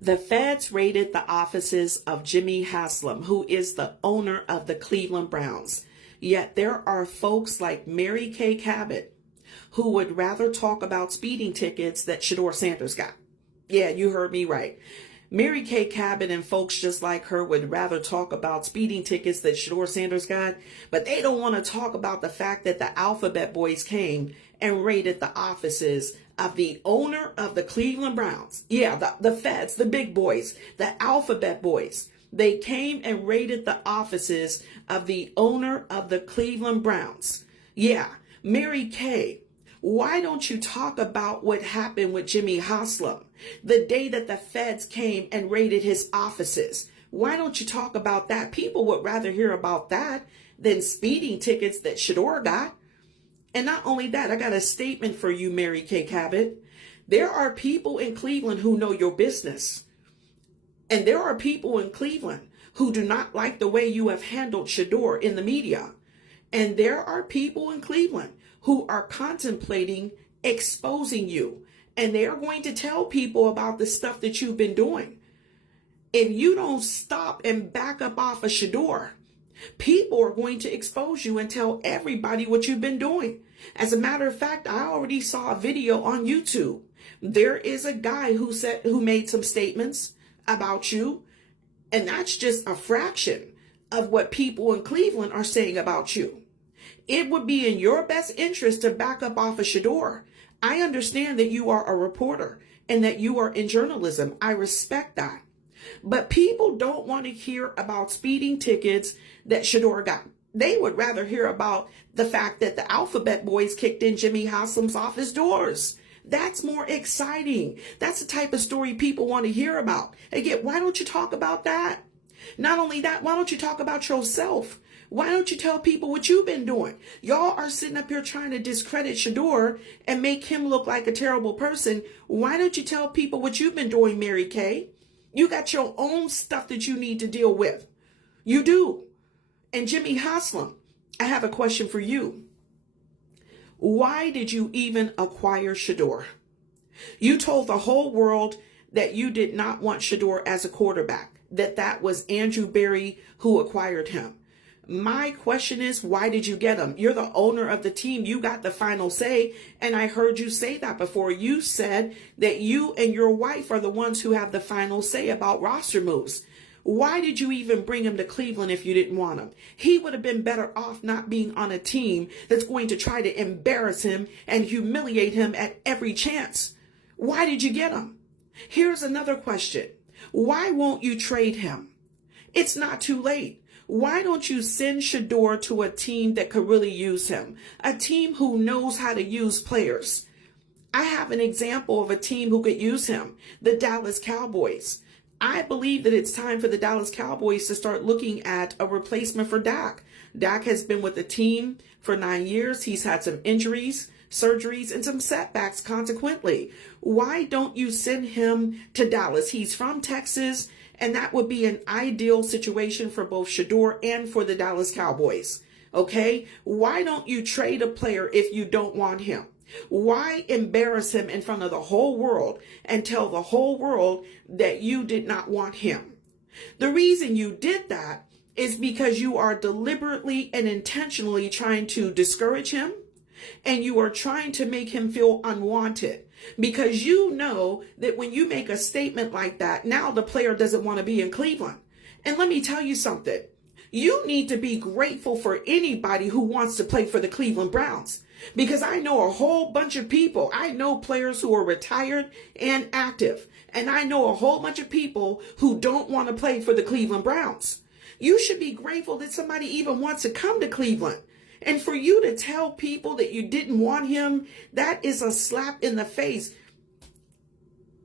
The feds raided the offices of Jimmy Haslam, who is the owner of the Cleveland Browns. Yet there are folks like Mary Kay Cabot who would rather talk about speeding tickets that Shedeur Sanders got. Yeah, you heard me right. Mary Kay Cabot and folks just like her would rather talk about speeding tickets that Shedeur Sanders got, but they don't want to talk about the fact that the Alphabet Boys came and raided the offices of the owner of the Cleveland Browns. Yeah, the feds, the big boys, the Alphabet Boys. They came and raided the offices of the owner of the Cleveland Browns. Yeah, Mary Kay, why don't you talk about what happened with Jimmy Haslam the day that the feds came and raided his offices? Why don't you talk about that? People would rather hear about that than speeding tickets that Shedeur got. And not only that, I got a statement for you, Mary Kay Cabot. There are people in Cleveland who know your business. And there are people in Cleveland who do not like the way you have handled Shedeur in the media. And there are people in Cleveland who are contemplating exposing you. And they are going to tell people about the stuff that you've been doing. If you don't stop and back up off of Shedeur, people are going to expose you and tell everybody what you've been doing. As a matter of fact, I already saw a video on YouTube. There is a guy who made some statements about you, and that's just a fraction of what people in Cleveland are saying about you. It would be in your best interest to back up off of Shedeur. I understand that you are a reporter and that you are in journalism. I respect that. But people don't want to hear about speeding tickets that Shedeur got. They would rather hear about the fact that the Alphabet Boys kicked in Jimmy Haslam's office doors. That's more exciting. That's the type of story people want to hear about. Again, why don't you talk about that? Not only that, why don't you talk about yourself? Why don't you tell people what you've been doing? Y'all are sitting up here trying to discredit Shedeur and make him look like a terrible person. Why don't you tell people what you've been doing, Mary Kay? You got your own stuff that you need to deal with. You do. And Jimmy Haslam, I have a question for you. Why did you even acquire Shedeur? You told the whole world that you did not want Shedeur as a quarterback, that was Andrew Berry who acquired him. My question is, why did you get him? You're the owner of the team. You got the final say. And I heard you say that before. You said that you and your wife are the ones who have the final say about roster moves. Why did you even bring him to Cleveland if you didn't want him? He would have been better off not being on a team that's going to try to embarrass him and humiliate him at every chance. Why did you get him? Here's another question. Why won't you trade him? It's not too late. Why don't you send Shedeur to a team that could really use him? A team who knows how to use players. I have an example of a team who could use him, the Dallas Cowboys. I believe that it's time for the Dallas Cowboys to start looking at a replacement for Dak. Dak has been with the team for 9 years. He's had some injuries, surgeries, and some setbacks consequently. Why don't you send him to Dallas? He's from Texas. And that would be an ideal situation for both Shedeur and for the Dallas Cowboys. Okay? Why don't you trade a player if you don't want him? Why embarrass him in front of the whole world and tell the whole world that you did not want him? The reason you did that is because you are deliberately and intentionally trying to discourage him, and you are trying to make him feel unwanted. Because you know that when you make a statement like that, now the player doesn't want to be in Cleveland. And let me tell you something. You need to be grateful for anybody who wants to play for the Cleveland Browns. Because I know a whole bunch of people. I know players who are retired and active. And I know a whole bunch of people who don't want to play for the Cleveland Browns. You should be grateful that somebody even wants to come to Cleveland. And for you to tell people that you didn't want him, that is a slap in the face.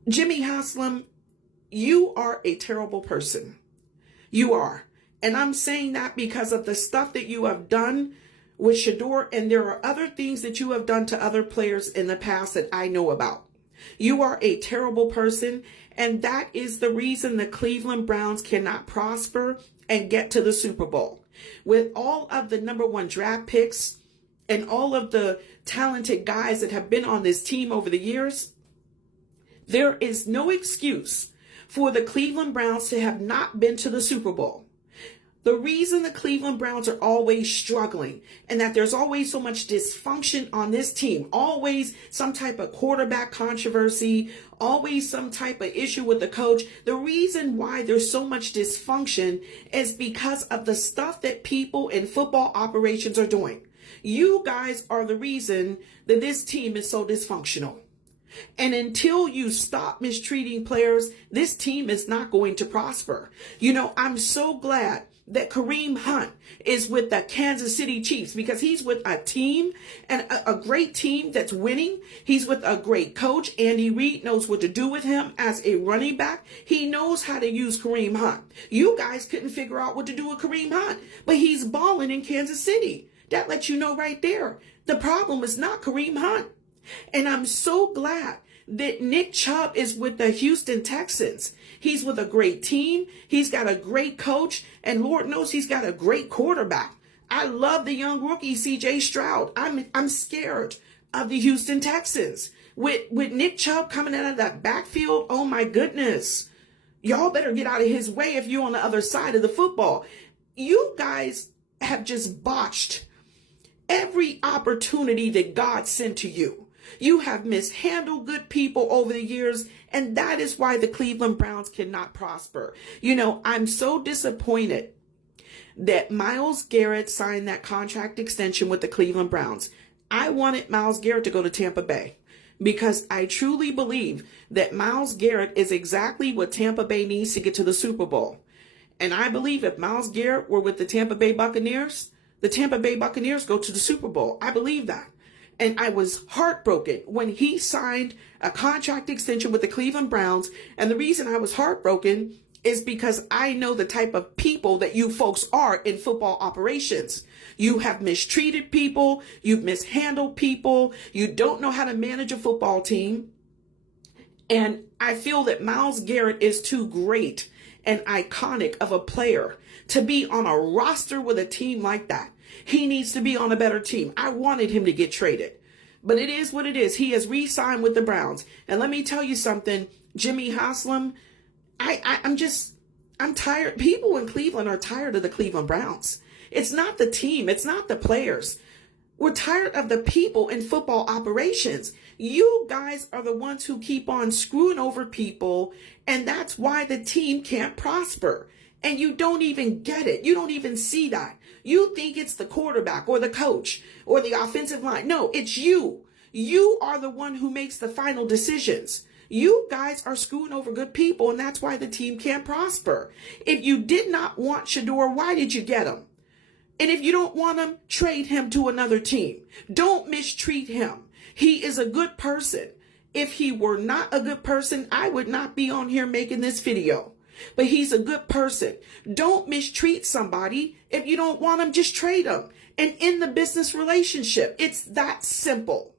Jimmy Haslam, you are a terrible person. You are. And I'm saying that because of the stuff that you have done with Shedeur, and there are other things that you have done to other players in the past that I know about. You are a terrible person, and that is the reason the Cleveland Browns cannot prosper and get to the Super Bowl. With all of the #1 draft picks and all of the talented guys that have been on this team over the years, there is no excuse for the Cleveland Browns to have not been to the Super Bowl. The reason the Cleveland Browns are always struggling and that there's always so much dysfunction on this team, always some type of quarterback controversy, always some type of issue with the coach. The reason why there's so much dysfunction is because of the stuff that people in football operations are doing. You guys are the reason that this team is so dysfunctional. And until you stop mistreating players, this team is not going to prosper. You know, I'm so glad that Kareem Hunt is with the Kansas City Chiefs because he's with a team and a great team that's winning. He's with a great coach. Andy Reid knows what to do with him as a running back. He knows how to use Kareem Hunt. You guys couldn't figure out what to do with Kareem Hunt, but he's balling in Kansas City. That lets you know right there. The problem is not Kareem Hunt. And I'm so glad that Nick Chubb is with the Houston Texans. He's with a great team. He's got a great coach. And Lord knows he's got a great quarterback. I love the young rookie, C.J. Stroud. I'm scared of the Houston Texans. With Nick Chubb coming out of that backfield, oh my goodness. Y'all better get out of his way if you're on the other side of the football. You guys have just botched every opportunity that God sent to you. You have mishandled good people over the years, and that is why the Cleveland Browns cannot prosper. You know, I'm so disappointed that Myles Garrett signed that contract extension with the Cleveland Browns. I wanted Myles Garrett to go to Tampa Bay because I truly believe that Myles Garrett is exactly what Tampa Bay needs to get to the Super Bowl. And I believe if Myles Garrett were with the Tampa Bay Buccaneers go to the Super Bowl. I believe that. And I was heartbroken when he signed a contract extension with the Cleveland Browns. And the reason I was heartbroken is because I know the type of people that you folks are in football operations. You have mistreated people. You've mishandled people. You don't know how to manage a football team. And I feel that Myles Garrett is too great and iconic of a player to be on a roster with a team like that. He needs to be on a better team. I wanted him to get traded, but it is what it is. He has re-signed with the Browns. And let me tell you something, Jimmy Haslam, I'm tired. People in Cleveland are tired of the Cleveland Browns. It's not the team. It's not the players. We're tired of the people in football operations. You guys are the ones who keep on screwing over people, and that's why the team can't prosper. And you don't even get it. You don't even see that. You think it's the quarterback or the coach or the offensive line. No, it's you. You are the one who makes the final decisions. You guys are screwing over good people, and that's why the team can't prosper. If you did not want Shador, why did you get him? And if you don't want him, trade him to another team. Don't mistreat him. He is a good person. If he were not a good person, I would not be on here making this video. But he's a good person. Don't mistreat somebody. If you don't want him, just trade him and end the business relationship. It's that simple.